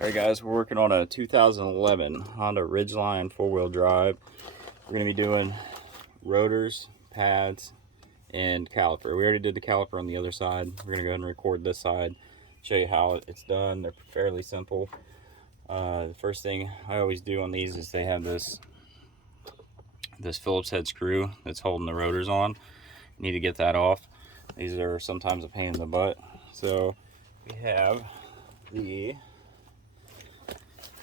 Alright guys, we're working on a 2011 Honda Ridgeline 4-wheel drive. We're going to be doing rotors, pads, and caliper. We already did the caliper on the other side. We're going to go ahead and record this side, show you how it's done. They're fairly simple. The first thing I always do on these is they have this Phillips head screw that's holding the rotors on. You need to get that off. These are sometimes a pain in the butt. So we have the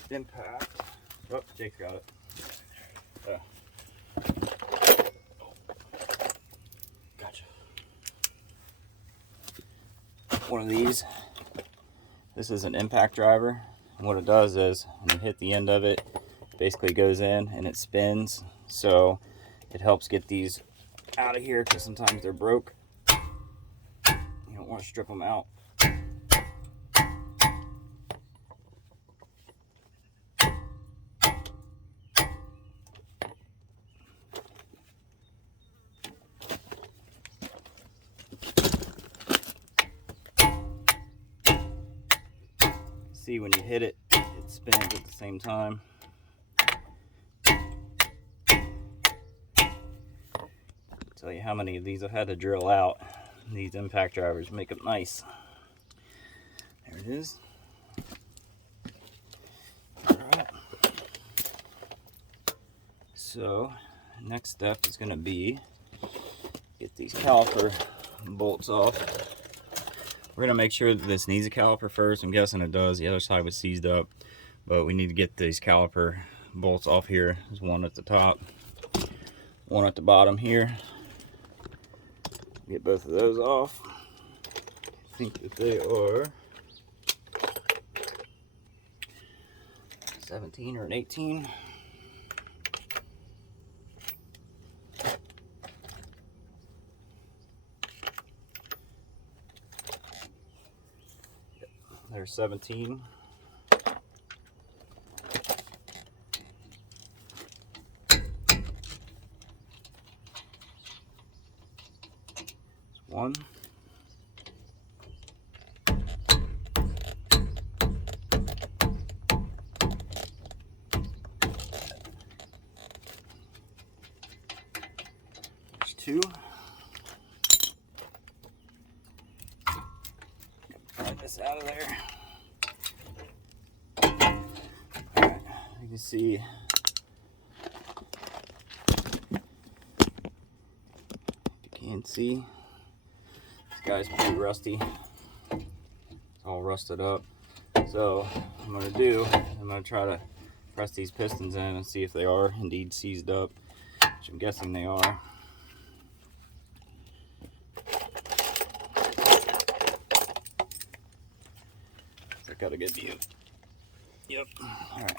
impact. Oh, Jake's got it. Gotcha. One of these. This is an impact driver, and what it does is when you hit the end of it, it basically goes in and it spins. So it helps get these out of here because sometimes they're broke. You don't want to strip them out. See, when you hit it, it spins at the same time. Tell you how many of these I've had to drill out. These impact drivers make them nice. There it is. Alright. So, next step is going to be get these caliper bolts off. We're going to make sure that this needs a caliper first. I'm guessing it does. The other side was seized up. But we need to get these caliper bolts off here. There's one at the top, one at the bottom here. Get both of those off. I think that they are 17 or an 18. There's 17. One. There's two. Pry this out of there. Alright, you can see you can't see. This guy's pretty rusty. It's all rusted up. So what I'm going to do, I'm going to try to press these pistons in and see if they are indeed seized up, which I'm guessing they are. So I got a good view. Yep. Alright.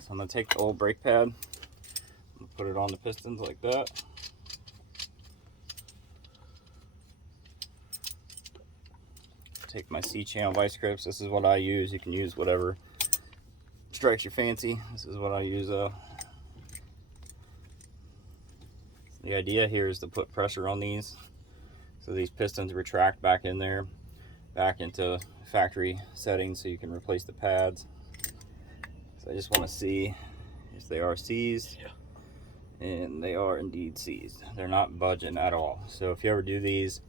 So I'm going to take the old brake pad and put it on the pistons like that. Take my C-channel vice grips. This is what I use. You can use whatever strikes your fancy. This is what I use. The idea here is to put pressure on these so these pistons retract back in there, back into factory settings, so you can replace the pads. So I just want to see if they are seized. And they are indeed seized. They're not budging at all. So if you ever do these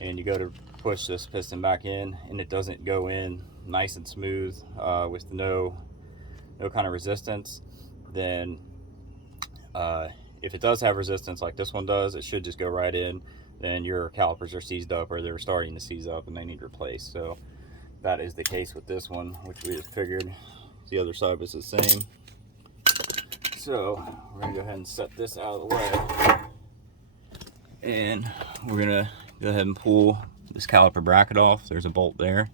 and you go to push this piston back in and it doesn't go in nice and smooth with no kind of resistance, then if it does have resistance like this one does, it should just go right in. Then your calipers are seized up, or they're starting to seize up and they need replaced. So that is the case with this one, which we just figured. The other side was the same. So we're gonna go ahead and set this out of the way, and we're gonna go ahead and pull this caliper bracket off. There's a bolt there,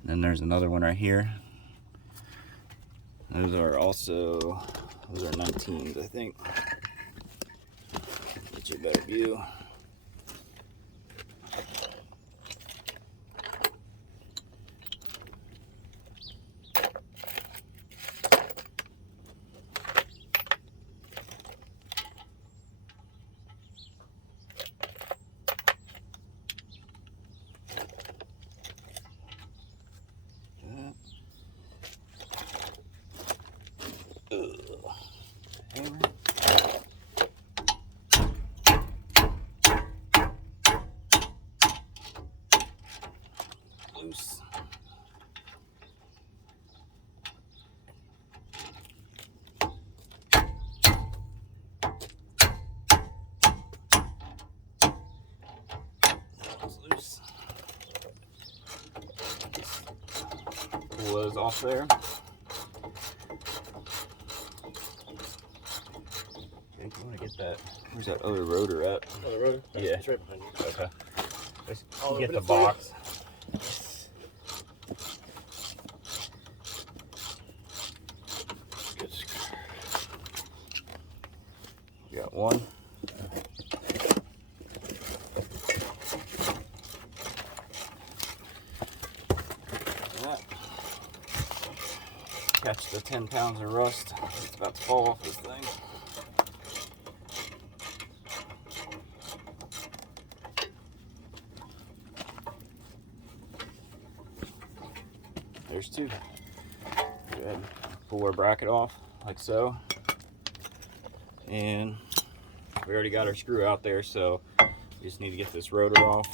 and then there's another one right here. Those are 19s, I think. Get you a better view. pull those off there. Okay, you want to get that? Where's that other rotor at? Oh, the rotor? Yeah, it's right behind you. Okay. Let's I'll get open the it for you. box. Good screw. We got one. Catch the 10 pounds of rust. It's about to fall off this thing. There's two. Go ahead and pull our bracket off like so. And we already got our screw out there, so we just need to get this rotor off.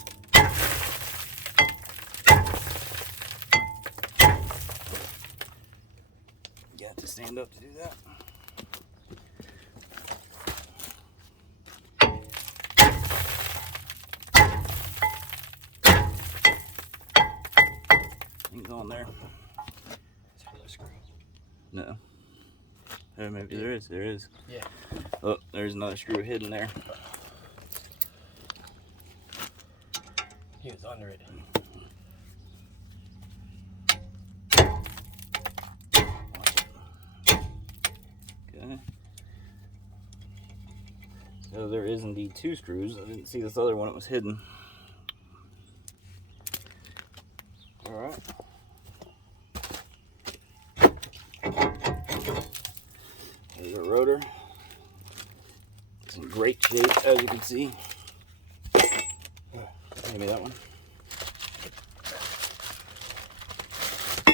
You got to stand up to do that. Things on there. No. Oh, maybe there is. There is. Yeah. Oh, there's another screw hidden there. He was under it. Okay. So there is indeed two screws. I didn't see this other one. It was hidden. All right. There's a rotor. It's in great shape, as you can see. Give me that one.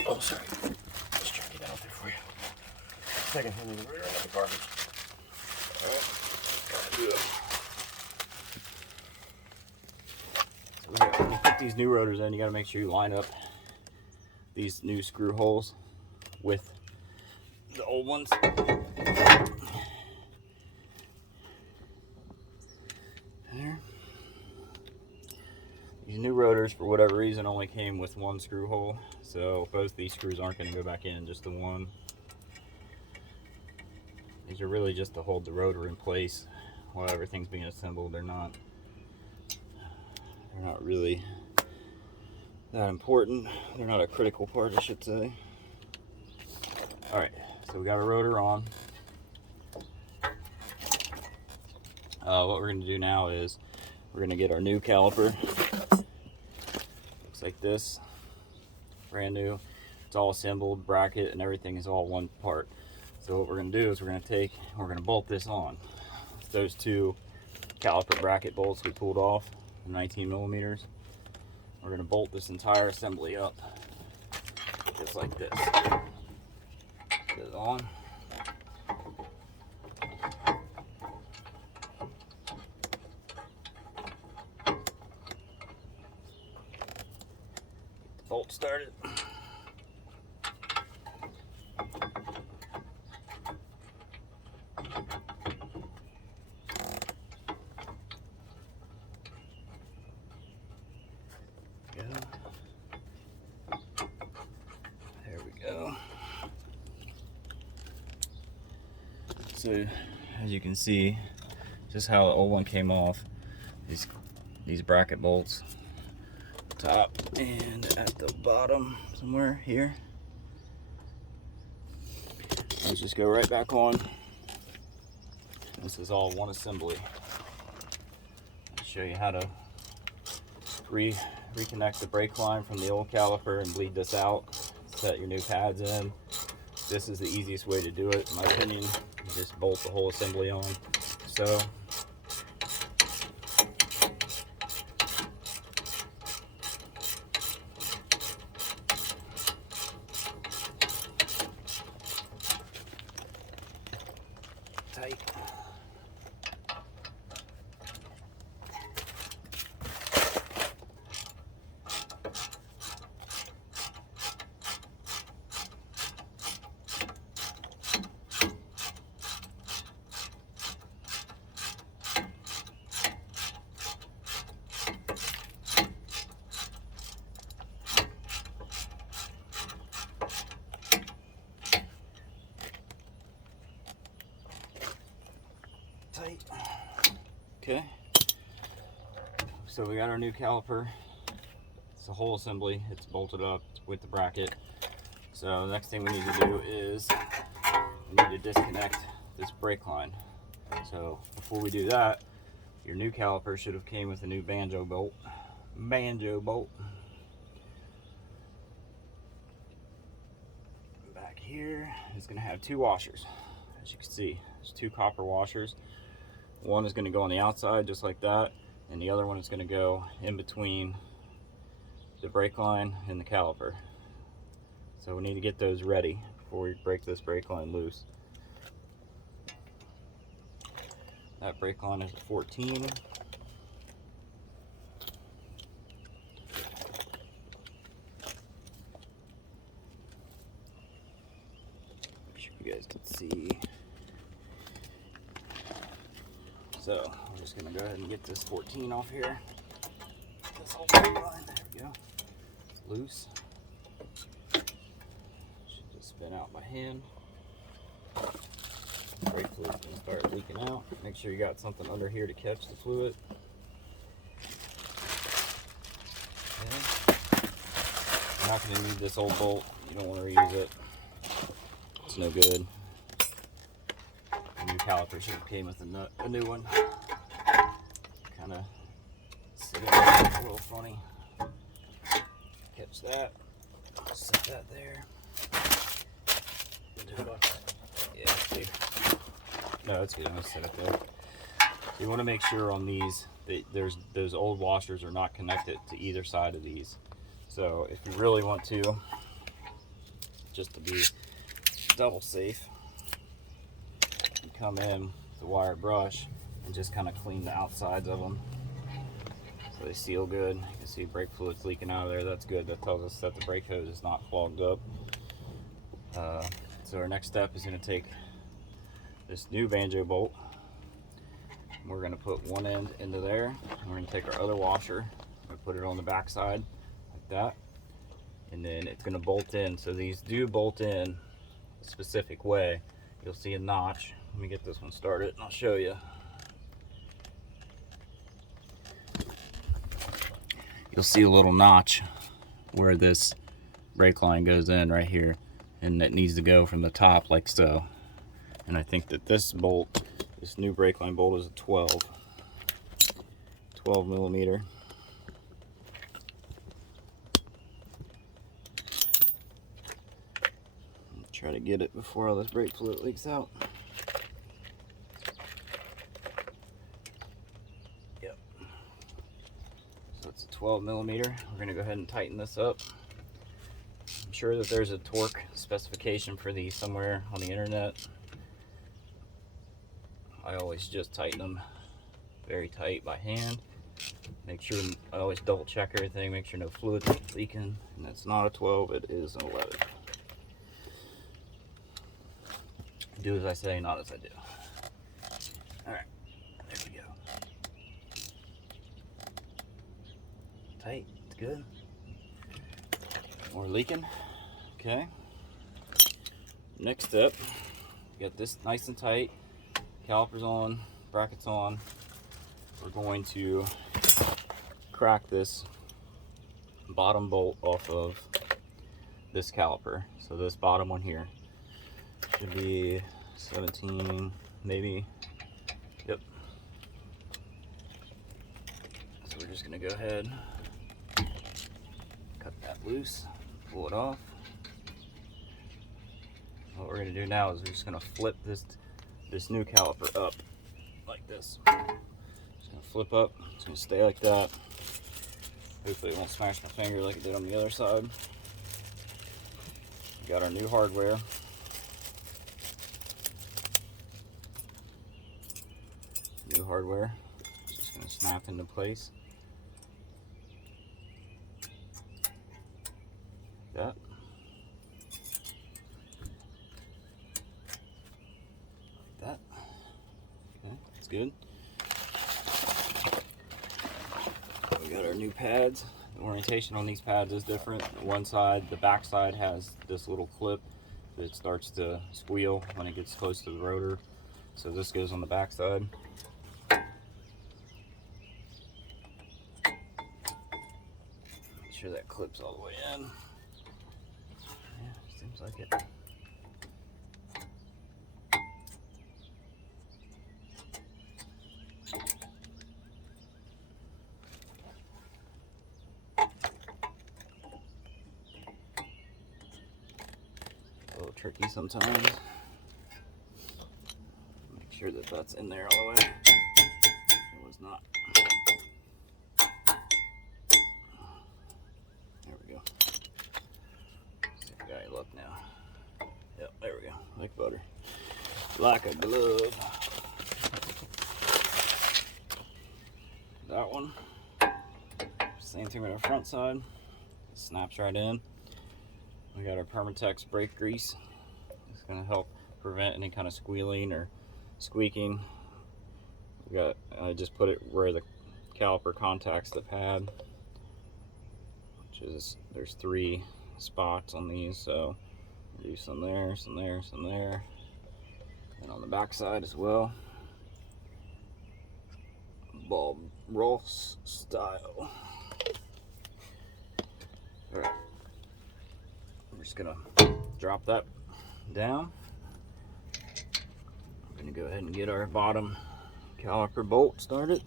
Oh, sorry. Let's try to get out there for you. Second, hand me the rotor out of the garbage. All right. So when you put these new rotors in, you got to make sure you line up these new screw holes with the old ones. There. These new rotors, for whatever reason, only came with one screw hole, so both these screws aren't going to go back in, just the one. These are really just to hold the rotor in place while everything's being assembled. They're not really that important. They're not a critical part, I should say. All right, so we got our rotor on. What we're going to do now is we're going to get our new caliper. Looks like this, brand new. It's all assembled, bracket, and everything is all one part. So what we're going to do is we're going to bolt this on. Those two caliper bracket bolts we pulled off, 19 millimeters. We're going to bolt this entire assembly up, just like this. Put it on. Bolt started. There we go. So as you can see, just how the old one came off, these bracket bolts, top and at the bottom somewhere here. Let's just go right back on. This is all one assembly. I'll show you how to reconnect the brake line from the old caliper and bleed this out. Set your new pads in. This is the easiest way to do it, in my opinion. You just bolt the whole assembly on. So tight. Okay. So we got our new caliper. It's a whole assembly. It's bolted up with the bracket. So the next thing we need to do is we need to disconnect this brake line. So before we do that, your new caliper should have came with a new banjo bolt. Back here is going to have 2 washers. As you can see, there's 2 copper washers. One is going to go on the outside just like that, and the other one is going to go in between the brake line and the caliper. So we need to get those ready before we break this brake line loose. That brake line is a 14. Make sure you guys can see. So I'm just going to go ahead and get this 14 off here. This whole brake line, there we go. It's loose. Should just spin out by hand. Brake fluid can start leaking out. Make sure you got something under here to catch the fluid. Okay. You're not going to need this old bolt. You don't want to reuse it. It's no good. The new caliper should have came with a new one. Kind of sitting there a little funny. Catch that. Set that there. Yeah, see. No, that's good. I'm gonna set it there. So you want to make sure on these that those old washers are not connected to either side of these. So if you really want to, just to be double safe, you come in with a wire brush and just kind of clean the outsides of them so they seal good. You can see brake fluid's leaking out of there. That's good. That tells us that the brake hose is not clogged up. So our next step is going to take this new banjo bolt. We're going to put one end into there. And we're going to take our other washer and put it on the back side like that. And then it's going to bolt in. So these do bolt in a specific way. You'll see a notch. Let me get this one started and I'll show you. You'll see a little notch where this brake line goes in right here. And it needs to go from the top like so. And I think that this bolt, this new brake line bolt, is a 12 millimeter. Try to get it before all this brake fluid leaks out. Yep. So it's a 12 millimeter. We're going to go ahead and tighten this up. I'm sure that there's a torque specification for these somewhere on the internet. I always just tighten them very tight by hand. Make sure, I always double check everything, make sure no fluid's leaking. And it's not a 12, it is an 11. Do as I say, not as I do. Alright, there we go. Tight, it's good. More leaking. Okay. Next step, get this nice and tight. Calipers on, brackets on. We're going to crack this bottom bolt off of this caliper. So this bottom one here should be 17, maybe. Yep. So we're just gonna go ahead, cut that loose, pull it off. What we're gonna do now is we're just gonna flip this new caliper up like this. Just gonna flip up. It's gonna stay like that. Hopefully it won't smash my finger like it did on the other side. We got our new hardware. New hardware. It's just gonna snap into place. Like that. That. Okay, that's good. We got our new pads. The orientation on these pads is different. One side, the back side, has this little clip that starts to squeal when it gets close to the rotor. So this goes on the back side. sure that clips all the way in. Yeah, seems like it. A little tricky sometimes. Make sure that that's in there all the way. It was not. There we go. See if we got any luck now. Yep, there we go. Like butter. Like a glove. That one. Same thing with our front side. It snaps right in. We got our Permatex brake grease. It's going to help prevent any kind of squealing or squeaking. We got, I just put it where the caliper contacts the pad, which is, there's 3 spots on these, so do some there, some there, some there, and on the back side as well. Bob Ross style. All right. We're just gonna drop that down. I'm gonna go ahead and get our bottom caliper bolt started.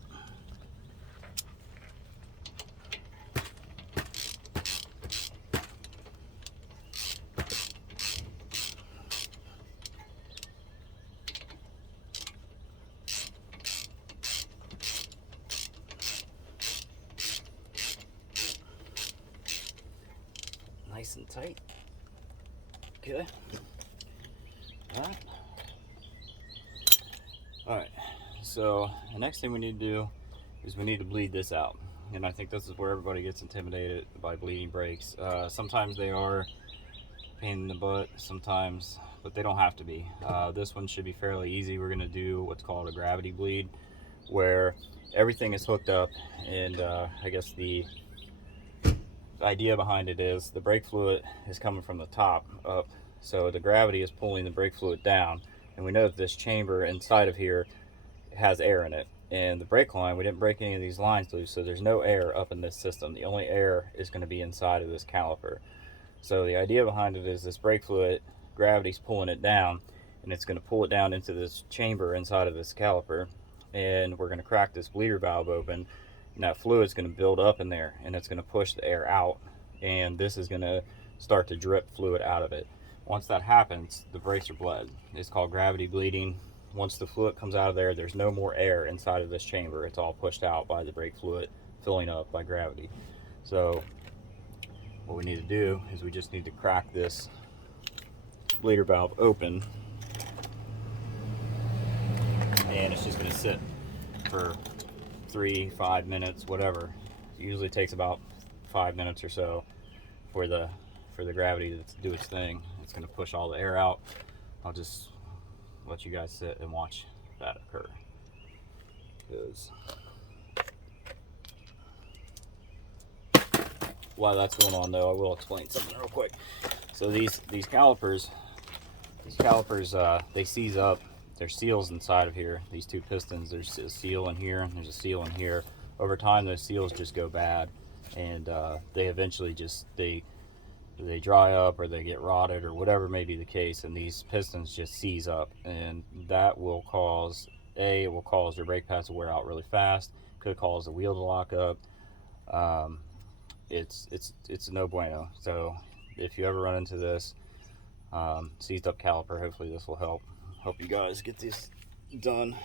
Nice and tight. Okay. Alright, so the next thing we need to do is we need to bleed this out. And I think this is where everybody gets intimidated by bleeding brakes. Sometimes they are a pain in the butt, sometimes, but they don't have to be. This one should be fairly easy. We're going to do what's called a gravity bleed, where everything is hooked up, and I guess the idea behind it is the brake fluid is coming from the top up, so the gravity is pulling the brake fluid down, and we know that this chamber inside of here has air in it, and the brake line, we didn't break any of these lines loose, so there's no air up in this system. The only air is going to be inside of this caliper. So the idea behind it is this brake fluid, gravity's pulling it down, and it's going to pull it down into this chamber inside of this caliper, and we're going to crack this bleeder valve open, and that fluid's going to build up in there, and it's going to push the air out, and this is going to start to drip fluid out of it. Once that happens, the brakes are bled. It's called gravity bleeding. Once the fluid comes out of there, there's no more air inside of this chamber. It's all pushed out by the brake fluid filling up by gravity. So what we need to do is we just need to crack this bleeder valve open, and it's just going to sit for 3-5 minutes, whatever. It usually takes about 5 minutes or so for the gravity to do its thing. It's going to push all the air out. I'll just let you guys sit and watch that occur. Because while that's going on, though, I will explain something real quick. So these calipers, they seize up. There's seals inside of here. These 2 pistons, there's a seal in here, and there's a seal in here. Over time, those seals just go bad, and they eventually just they dry up, or they get rotted, or whatever may be the case, and these pistons just seize up, and that will cause it will cause your brake pads to wear out really fast. Could cause the wheel to lock up. It's no bueno. So if you ever run into this seized up caliper, hopefully this will help you guys get this done.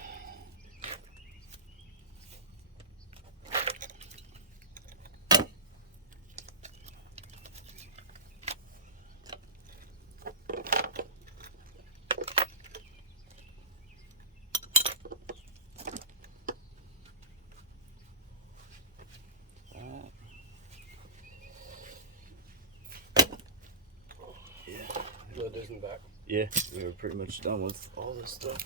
Blood is in the back. Yeah, we were pretty much done with all this stuff.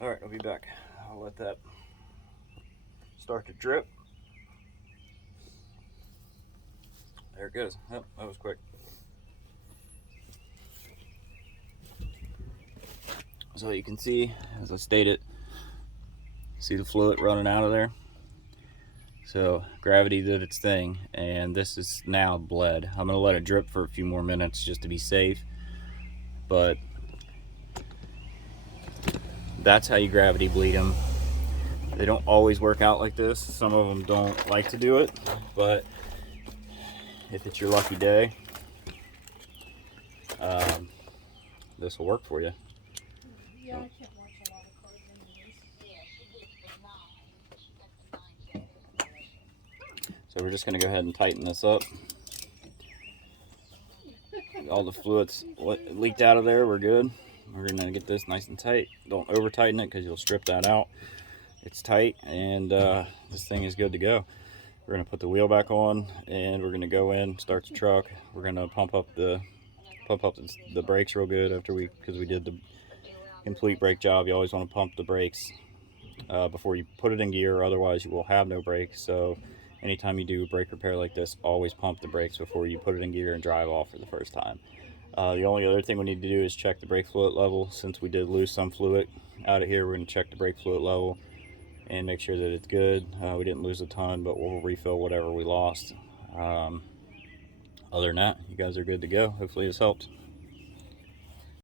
All right, I'll be back. I'll let that start to drip. There it goes. Yep, that was quick. So you can see, as I stated, see the fluid running out of there. So gravity did its thing, and this is now bled. I'm gonna let it drip for a few more minutes just to be safe, but that's how you gravity bleed them. They don't always work out like this. Some of them don't like to do it, but if it's your lucky day, this will work for you. Yeah, I can't watch a lot of cars anyways. So we're just gonna go ahead and tighten this up. All the fluids leaked out of there, we're good. We're gonna get this nice and tight. Don't over tighten it because you'll strip that out. It's tight, and this thing is good to go. We're gonna put the wheel back on, and we're gonna go in, start the truck. We're gonna pump up the brakes real good because we did the complete brake job. You always want to pump the brakes before you put it in gear, otherwise you will have no brakes. So anytime you do a brake repair like this, always pump the brakes before you put it in gear and drive off for the first time. The only other thing we need to do is check the brake fluid level. Since we did lose some fluid out of here, we're going to check the brake fluid level and make sure that it's good. We didn't lose a ton, but we'll refill whatever we lost. Other than that, you guys are good to go. Hopefully this helped.